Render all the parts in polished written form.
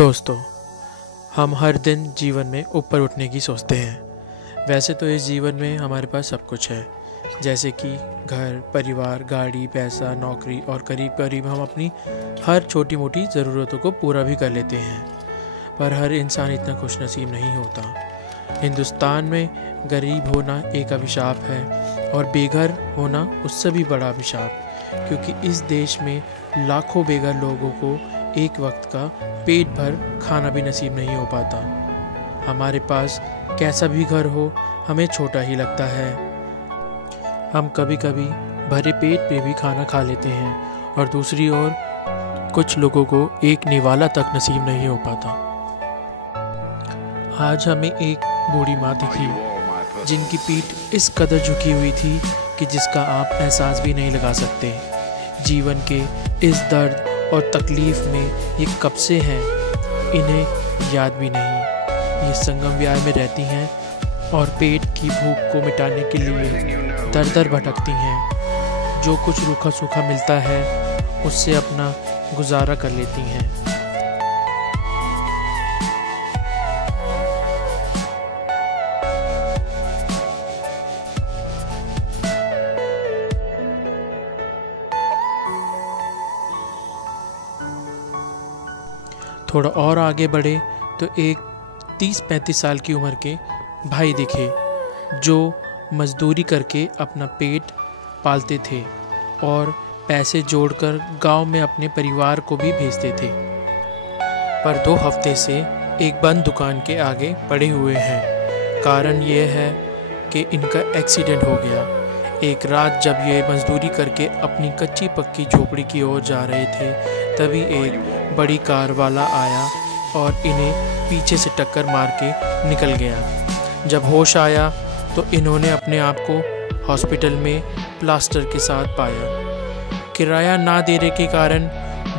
दोस्तों, हम हर दिन जीवन में ऊपर उठने की सोचते हैं। वैसे तो इस जीवन में हमारे पास सब कुछ है, जैसे कि घर, परिवार, गाड़ी, पैसा, नौकरी और करीब करीब हम अपनी हर छोटी मोटी ज़रूरतों को पूरा भी कर लेते हैं। पर हर इंसान इतना खुशनसीब नहीं होता। हिंदुस्तान में गरीब होना एक अभिशाप है और बेघर होना उससे भी बड़ा अभिशाप, क्योंकि इस देश में लाखों बेघर लोगों को एक वक्त का पेट भर खाना भी नसीब नहीं हो पाता। हमारे पास कैसा भी घर हो, हमें छोटा ही लगता है। हम कभी कभी भरे पेट पे भी खाना खा लेते हैं और दूसरी ओर कुछ लोगों को एक निवाला तक नसीब नहीं हो पाता। आज हमें एक बूढ़ी माँ दिखी, जिनकी पीठ इस कदर झुकी हुई थी कि जिसका आप एहसास भी नहीं लगा सकते। जीवन के इस दर्द और तकलीफ़ में ये कब से हैं, इन्हें याद भी नहीं। ये संगम विहार में रहती हैं और पेट की भूख को मिटाने के लिए दर दर भटकती हैं। जो कुछ रूखा सूखा मिलता है उससे अपना गुजारा कर लेती हैं। थोड़ा और आगे बढ़े तो एक 30-35 साल की उम्र के भाई दिखे, जो मजदूरी करके अपना पेट पालते थे और पैसे जोड़कर गांव में अपने परिवार को भी भेजते थे। पर 2 हफ्ते से एक बंद दुकान के आगे पड़े हुए हैं। कारण ये है कि इनका एक्सीडेंट हो गया। एक रात जब ये मजदूरी करके अपनी कच्ची पक्की झोपड़ी की ओर जा रहे थे, तभी एक बड़ी कार वाला आया और इन्हें पीछे से टक्कर मार के निकल गया। जब होश आया तो इन्होंने अपने आप को हॉस्पिटल में प्लास्टर के साथ पाया। किराया ना देने के कारण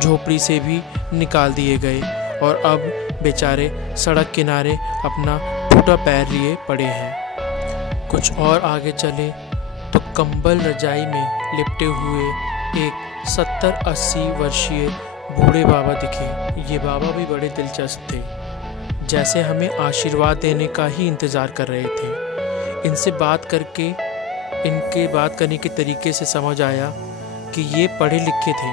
झोपड़ी से भी निकाल दिए गए और अब बेचारे सड़क किनारे अपना टूटा पैर लिए पड़े हैं। कुछ और आगे चले तो कंबल रजाई में लिपटे हुए एक 70-80 वर्षीय बूढ़े बाबा दिखे। ये बाबा भी बड़े दिलचस्प थे, जैसे हमें आशीर्वाद देने का ही इंतज़ार कर रहे थे। इनसे बात करके इनके बात करने के तरीके से समझ आया कि ये पढ़े लिखे थे,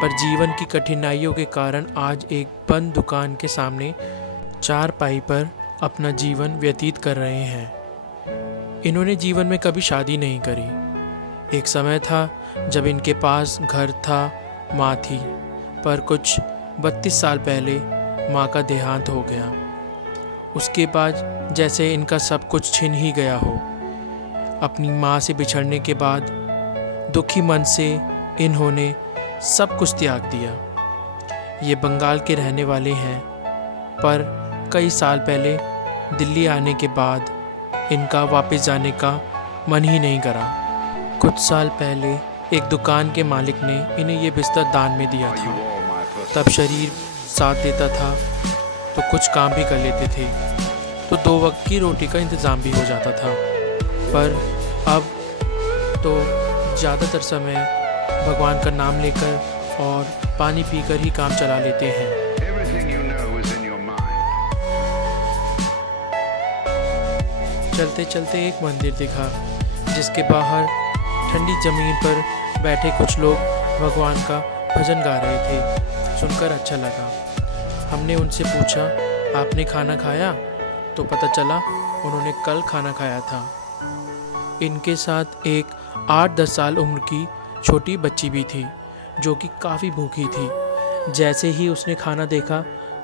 पर जीवन की कठिनाइयों के कारण आज एक बंद दुकान के सामने चारपाई पर अपना जीवन व्यतीत कर रहे हैं। इन्होंने जीवन में कभी शादी नहीं करी। एक समय था जब इनके पास घर था, माँ थी, पर कुछ 32 साल पहले माँ का देहांत हो गया। उसके बाद जैसे इनका सब कुछ छिन ही गया हो। अपनी माँ से बिछड़ने के बाद दुखी मन से इन्होंने सब कुछ त्याग दिया। ये बंगाल के रहने वाले हैं, पर कई साल पहले दिल्ली आने के बाद इनका वापस जाने का मन ही नहीं करा। कुछ साल पहले एक दुकान के मालिक ने इन्हें ये बिस्तर दान में दिया था। तब शरीर साथ देता था तो कुछ काम भी कर लेते थे, तो 2 वक्त की रोटी का इंतज़ाम भी हो जाता था। पर अब तो ज़्यादातर समय भगवान का नाम लेकर और पानी पीकर ही काम चला लेते हैं। चलते चलते एक मंदिर दिखा, जिसके बाहर ठंडी ज़मीन पर बैठे कुछ लोग भगवान का भजन गा रहे थे। सुनकर अच्छा लगा। हमने उनसे पूछा, आपने खाना खाया? तो पता चला उन्होंने कल खाना खाया था। इनके साथ एक 8-10 साल उम्र की छोटी बच्ची भी थी, जो कि काफ़ी भूखी थी। जैसे ही उसने खाना देखा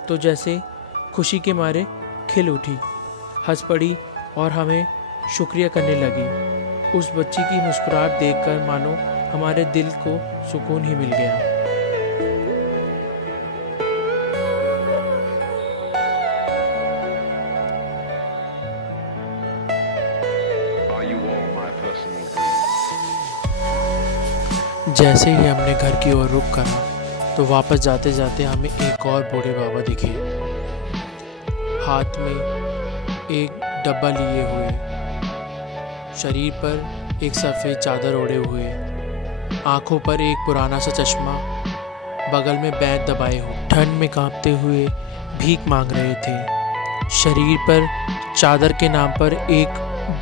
तो जैसे खुशी के मारे खिल उठी, हंस पड़ी और हमें शुक्रिया करने लगी। उस बच्ची की मुस्कुराहट देखकर मानो हमारे दिल को सुकून ही मिल गया। जैसे ही हमने घर की ओर रुख करा तो वापस जाते जाते हमें एक और बूढ़े बाबा दिखे, हाथ में एक डब्बा लिए हुए, शरीर पर एक सफ़ेद चादर ओढ़े हुए, आँखों पर एक पुराना सा चश्मा, बगल में बैग दबाए हो, ठंड में कांपते हुए भीख मांग रहे थे। शरीर पर चादर के नाम पर एक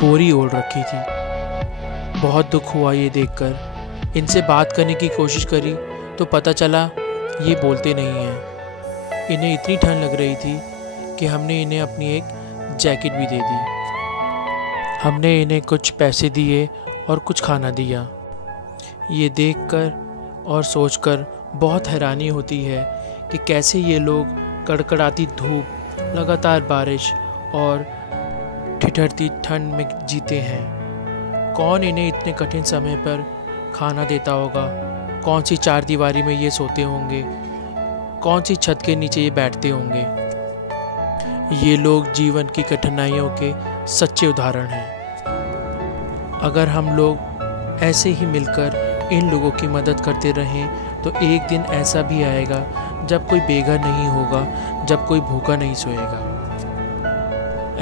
बोरी ओढ़ रखी थी। बहुत दुख हुआ ये देखकर। इनसे बात करने की कोशिश करी तो पता चला ये बोलते नहीं हैं। इन्हें इतनी ठंड लग रही थी कि हमने इन्हें अपनी एक जैकेट भी दे दी। हमने इन्हें कुछ पैसे दिए और कुछ खाना दिया। ये देखकर और सोचकर बहुत हैरानी होती है कि कैसे ये लोग कड़कड़ाती धूप, लगातार बारिश और ठिठुरती ठंड में जीते हैं। कौन इन्हें इतने कठिन समय पर खाना देता होगा? कौन सी चारदीवारी में ये सोते होंगे? कौन सी छत के नीचे ये बैठते होंगे? ये लोग जीवन की कठिनाइयों के सच्चे उदाहरण हैं। अगर हम लोग ऐसे ही मिलकर इन लोगों की मदद करते रहें तो एक दिन ऐसा भी आएगा जब कोई बेघर नहीं होगा, जब कोई भूखा नहीं सोएगा।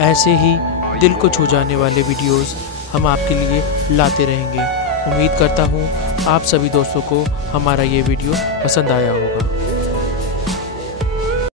ऐसे ही दिल को छू जाने वाले वीडियोस हम आपके लिए लाते रहेंगे। उम्मीद करता हूँ आप सभी दोस्तों को हमारा ये वीडियो पसंद आया होगा।